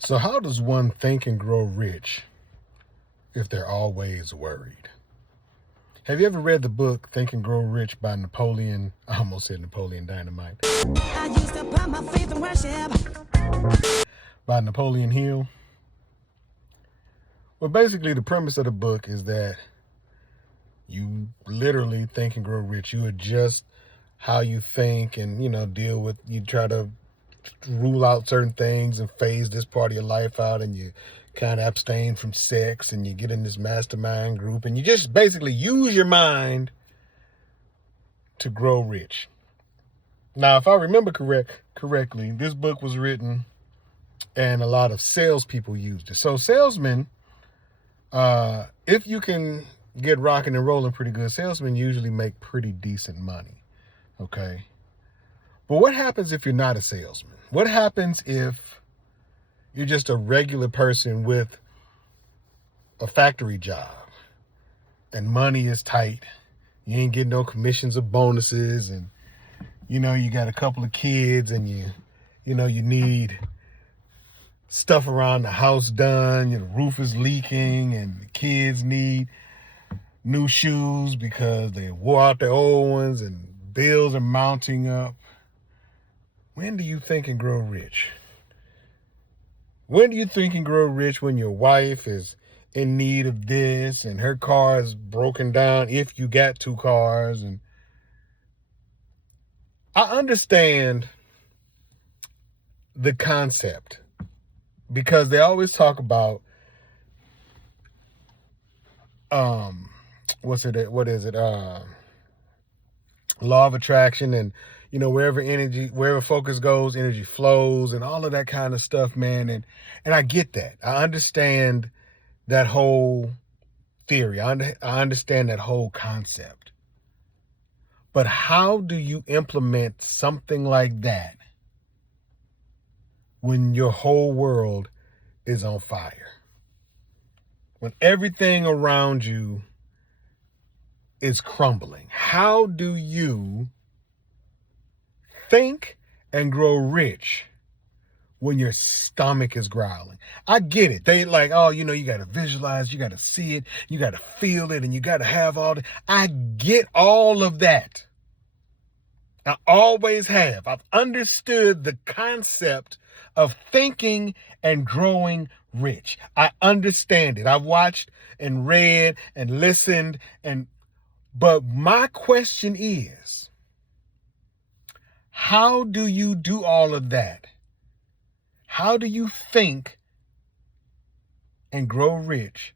So, how does one think and grow rich if they're always worried? Have you ever read the book Think and Grow Rich by Napoleon? I almost said Napoleon Dynamite. I used to put my faith in worship. By Napoleon Hill. Well, basically, the premise of the book is that you literally think and grow rich. You adjust how you think and, deal with, you try to rule out certain things and phase this part of your life out, and you kind of abstain from sex, and you get in this mastermind group, and you just basically use your mind to grow rich. Now, if I remember correctly, this book was written and a lot of salespeople used it. So salesmen, if you can get rocking and rolling pretty good, salesmen usually make pretty decent money. Okay. But what happens if you're not a salesman? What happens if you're just a regular person with a factory job and money is tight? You ain't getting no commissions or bonuses, and you got a couple of kids, and you need stuff around the house done. The roof is leaking, and the kids need new shoes because they wore out their old ones, and bills are mounting up. When do you think and grow rich? When do you think and grow rich? When your wife is in need of this and her car is broken down, if you got two cars. And I understand the concept because they always talk about what is it? Law of attraction, and wherever focus goes, energy flows, and all of that kind of stuff, man. And I get that. I understand that whole theory. I understand that whole concept. But how do you implement something like that when your whole world is on fire? When everything around you is crumbling? How do you think and grow rich when your stomach is growling? I get it. They like, you got to visualize, you got to see it, you got to feel it, and you got to have all that. I get all of that. I always have. I've understood the concept of thinking and growing rich. I understand it. I've watched and read and listened, but my question is, how do you do all of that? How do you think and grow rich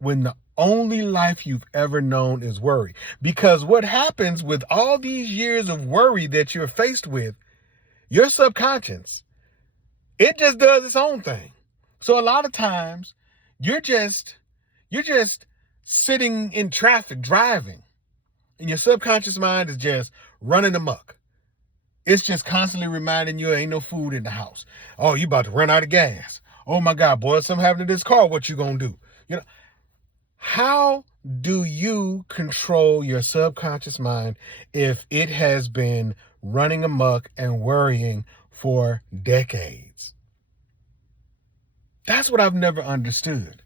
when the only life you've ever known is worry? Because what happens with all these years of worry that you're faced with, your subconscious, it just does its own thing. So a lot of times you're just sitting in traffic driving, and your subconscious mind is just running amok. It's just constantly reminding you ain't no food in the house. Oh, you about to run out of gas. Oh my God, boy, something happened to this car. What you gonna do? How do you control your subconscious mind if it has been running amok and worrying for decades? That's what I've never understood.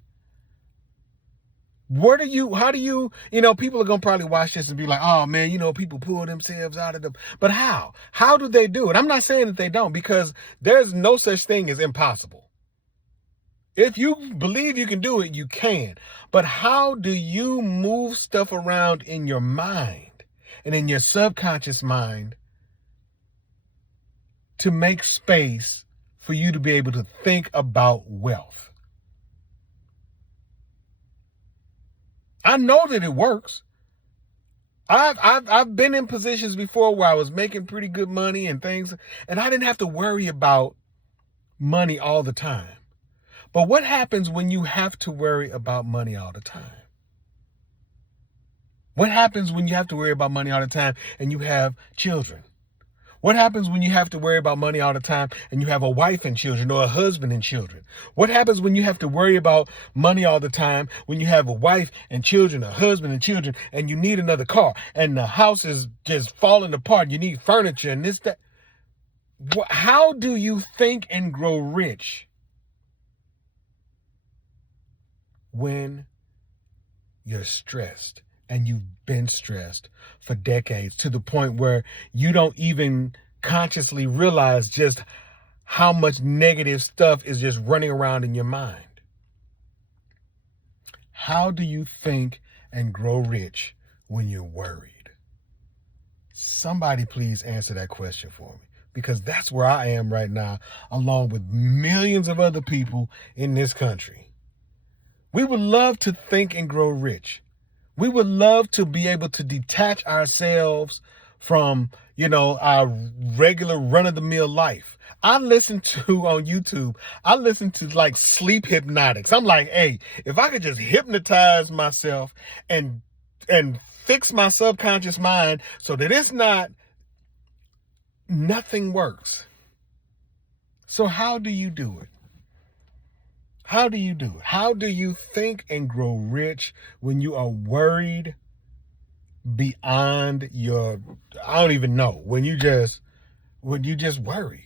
How do you, people are going to probably watch this and be like, oh man, people pull themselves out of them. But how? How do they do it? I'm not saying that they don't, because there's no such thing as impossible. If you believe you can do it, you can. But how do you move stuff around in your mind and in your subconscious mind to make space for you to be able to think about wealth? I know that it works. I've been in positions before where I was making pretty good money and things, and I didn't have to worry about money all the time. But what happens when you have to worry about money all the time? What happens when you have to worry about money all the time and you have children? What happens when you have to worry about money all the time and you have a wife and children, or a husband and children? What happens when you have to worry about money all the time when you have a wife and children, a husband and children, and you need another car and the house is just falling apart? You need furniture and this, that. How do you think and grow rich when you're stressed, and you've been stressed for decades to the point where you don't even consciously realize just how much negative stuff is just running around in your mind. How do you think and grow rich when you're worried? Somebody please answer that question for me, because that's where I am right now, along with millions of other people in this country. We would love to think and grow rich. We would love to be able to detach ourselves from, our regular run-of-the-mill life. I listen to, on YouTube, I listen to like sleep hypnotics. I'm like, hey, if I could just hypnotize myself and fix my subconscious mind so that nothing works. So how do you do it? How do you do it? How do you think and grow rich when you are worried beyond I don't even know, when you just worry?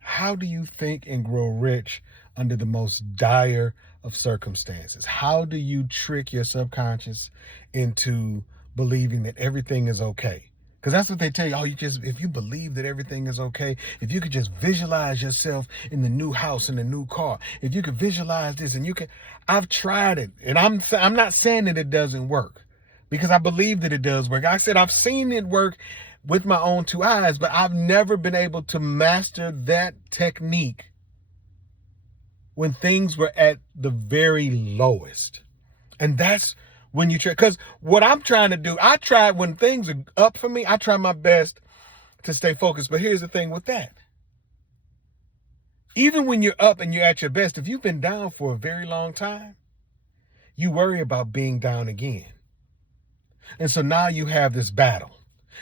How do you think and grow rich under the most dire of circumstances? How do you trick your subconscious into believing that everything is okay? Because that's what they tell you. If you believe that everything is okay, if you could just visualize yourself in the new house, in the new car, if you could visualize this, and I've tried it, and I'm not saying that it doesn't work, because I believe that it does work. I said I've seen it work with my own two eyes, but I've never been able to master that technique when things were at the very lowest. And that's when you try, because what I'm trying to do, I try when things are up for me, I try my best to stay focused. But here's the thing with that. Even when you're up and you're at your best, if you've been down for a very long time, you worry about being down again. And so now you have this battle.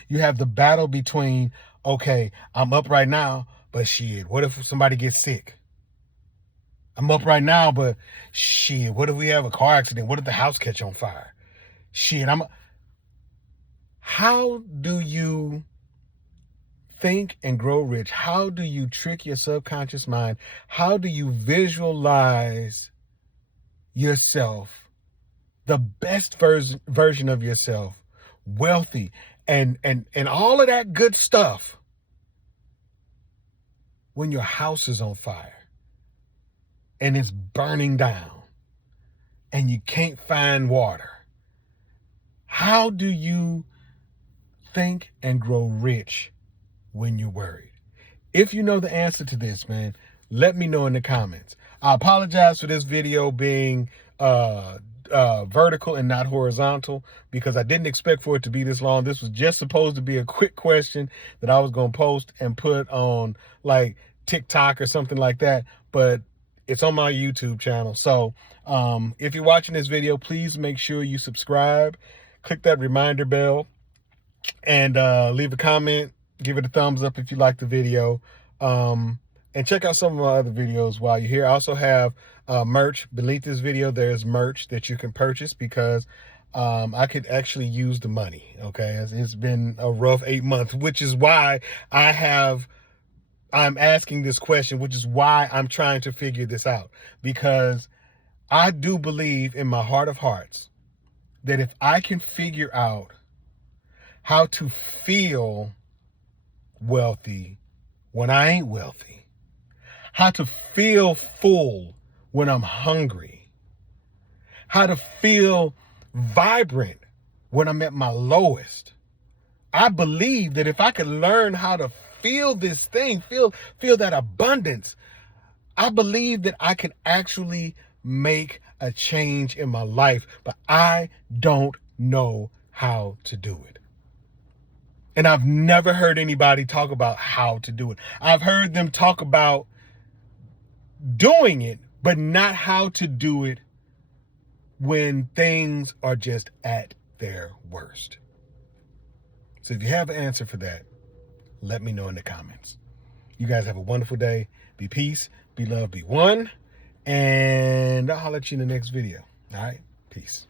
You have the battle between, okay, I'm up right now, but shit, what if somebody gets sick? I'm up right now, but shit, what if we have a car accident? What if the house catch on fire? Shit, how do you think and grow rich? How do you trick your subconscious mind? How do you visualize yourself, the best version of yourself, wealthy, and all of that good stuff, when your house is on fire and it's burning down and you can't find water? How do you think and grow rich when you're worried? If you know the answer to this, man, let me know in the comments. I apologize for this video being vertical and not horizontal, because I didn't expect for it to be this long. This was just supposed to be a quick question that I was going to post and put on like TikTok or something like that, but it's on my YouTube channel. So if you're watching this video, please make sure you subscribe, click that reminder bell, and leave a comment, give it a thumbs up if you like the video, and check out some of my other videos while you're here. I also have merch beneath this video. There's merch that you can purchase, because I could actually use the money. Okay, it's been a rough 8 months, which is why I'm asking this question, which is why I'm trying to figure this out, because I do believe in my heart of hearts that if I can figure out how to feel wealthy when I ain't wealthy, how to feel full when I'm hungry, how to feel vibrant when I'm at my lowest, I believe that if I could learn how to feel this thing, feel that abundance, I believe that I can actually make a change in my life, but I don't know how to do it. And I've never heard anybody talk about how to do it. I've heard them talk about doing it, but not how to do it when things are just at their worst. So if you have an answer for that, let me know in the comments. You guys have a wonderful day. Be peace, be love, be one. And I'll holler at you in the next video. All right? Peace.